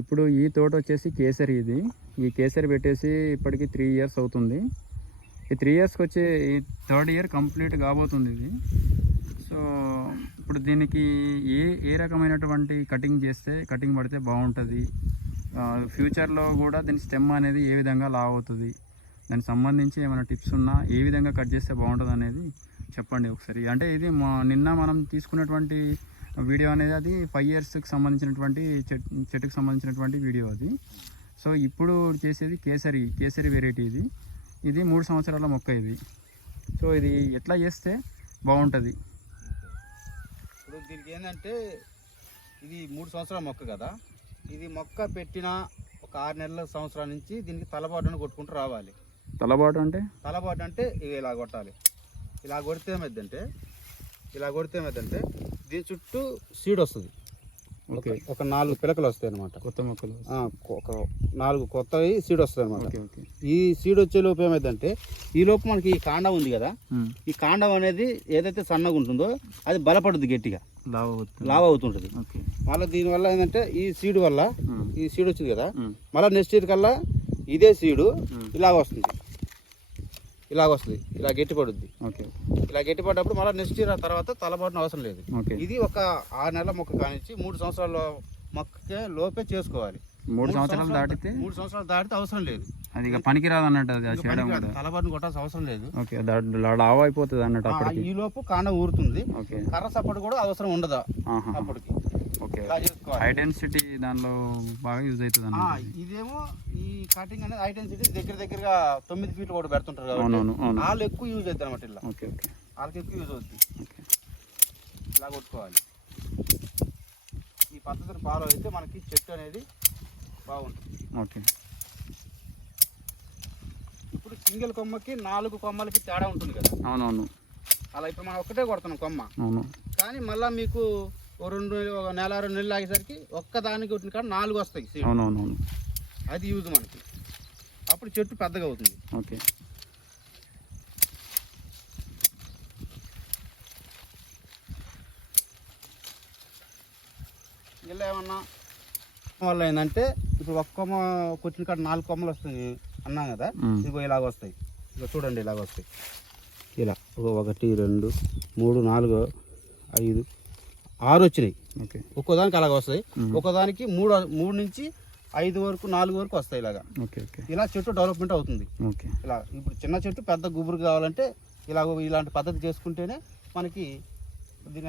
ఇప్పుడు ఈ తోట వచ్చేసి కేసరి. ఈ కేసరి పెట్టేసి ఇప్పటికి 3 ఇయర్స్ అవుతుంది. ఈ 3 ఇయర్స్కి వచ్చే ఈ 3rd ఇయర్ కంప్లీట్ కాబోతుంది ఇది. సో ఇప్పుడు దీనికి ఏ రకమైనటువంటి కటింగ్ పడితే బాగుంటుంది, ఫ్యూచర్లో కూడా దీని స్టెమ్ అనేది ఏ విధంగా లావ్ అవుతుంది, దానికి సంబంధించి ఏమైనా టిప్స్ ఉన్నా ఏ విధంగా కట్ చేస్తే బాగుంటుంది అనేది చెప్పండి ఒకసారి. అంటే ఇది నిన్న మనం తీసుకున్నటువంటి వీడియో అనేది అది 5 ఇయర్స్కి సంబంధించినటువంటి చెట్టుకు సంబంధించినటువంటి వీడియో అది. సో ఇప్పుడు చేసేది కేసరి వెరైటీ ఇది 3 సంవత్సరాల మొక్క ఇది. సో ఇది ఎట్లా చేస్తే బాగుంటుంది? ఇప్పుడు దీనికి ఏంటంటే ఇది 3 సంవత్సరాల మొక్క కదా, ఇది మొక్క పెట్టిన ఒక 6 నెలల సంవత్సరాల నుంచి దీనికి తలబాటును కొట్టుకుంటూ రావాలి. తలబాటు అంటే ఇవి ఇలా కొట్టాలి. ఇలా కొడితే ఏమైందంటే దీని చుట్టూ సీడ్ వస్తుంది. ఒక 4 పిలకలు వస్తాయి అనమాట, కొత్త మొక్కలు. ఒక 4 కొత్తవి సీడ్ వస్తాయి అనమాట. ఈ సీడ్ వచ్చే లోపు ఏమైందంటే ఈ లోపు మనకి ఈ కాండం ఉంది కదా, ఈ కాండం అనేది ఏదైతే సన్నగా ఉంటుందో అది బలపడుతుంది, గట్టిగా లావ్ అవుతుంటుంది. మళ్ళీ దీనివల్ల ఏంటంటే ఈ సీడ్ వచ్చింది కదా, మళ్ళీ నెక్స్ట్ ఇయర్ కల్లా ఇదే సీడు ఇలాగ వస్తుంది, ఇలా గట్టి పడుద్ది. ఇలా గట్టి పడ్డప్పుడు మళ్ళీ నెక్స్ట్ ఇయర్ తర్వాత తలబాటున అవసరం లేదు. ఇది ఒక 6 నెలల మొక్క కానించి 3 సంవత్సరాల మొక్కకే లోపే చేసుకోవాలి. 3 సంవత్సరాలు దాటితే అవసరం లేదు, అది ఇక పనికిరాదు అన్నట్టు. తలబాటును కొట్టాల్సిన అవసరం లేదు. లావ్ అయిపోతుంది అన్నట్టు. ఈ లోపు కాండం ఊరుతుంది, కర్ర సపోర్ట్ కూడా అవసరం ఉండదు అప్పటికి. హై డెన్సిటీ దానిలో బాగా యూజ్ అవుతుంది అన్నమాట. ఇదేమో ఈ కటింగ్ అనేది హై డెన్సిటీ దగ్గరగా 9 ఫీట్లు కూడా పెడుతుంటారు కాబట్టి వాళ్ళు ఎక్కువ యూజ్ అవుతుంది అనమాట. ఇలా వాళ్ళకి ఎక్కువ యూజ్ అవుతుంది. ఇలా కొట్టుకోవాలి. ఈ పద్ధతిని ఫాలో అయితే మనకి చెట్టు అనేది బాగుంటుంది. ఇప్పుడు సింగిల్ కొమ్మకి 4 కొమ్మలకి తేడా ఉంటుంది కదా. అవునవును. అలా ఇప్పుడు మనం ఒక్కటే కొడుతున్నాం కొమ్మ, కానీ మళ్ళీ మీకు ఒక నెల 2 నెలలు ఆగేసరికి ఒక్కదానికి కొట్టిన కాడ 4 వస్తాయి. అవునవును, అది యూజ్ మనకి. అప్పుడు చెట్టు పెద్దగా అవుతుంది. ఇలా ఏమన్నా వల్ల ఏంటంటే ఇప్పుడు ఒక్క కొమ్మ కొట్టిన కాడ 4 కొమ్మలు వస్తాయి అన్నాం కదా, ఇదిగో ఇలాగ వస్తాయి. ఇక చూడండి ఇలాగ వస్తాయి. ఇలా 1 2 3 4 5 6 వచ్చినాయి. ఒక్కోదానికి అలాగ వస్తాయి. ఒక్కోదానికి 3 నుంచి 5 వరకు 4 వరకు వస్తాయి. ఇలా చెట్టు డెవలప్మెంట్ అవుతుంది. ఇలా ఇప్పుడు చిన్న చెట్టు పెద్ద గుబురు కావాలంటే ఇలాంటి పద్ధతి చేసుకుంటేనే మనకి దీని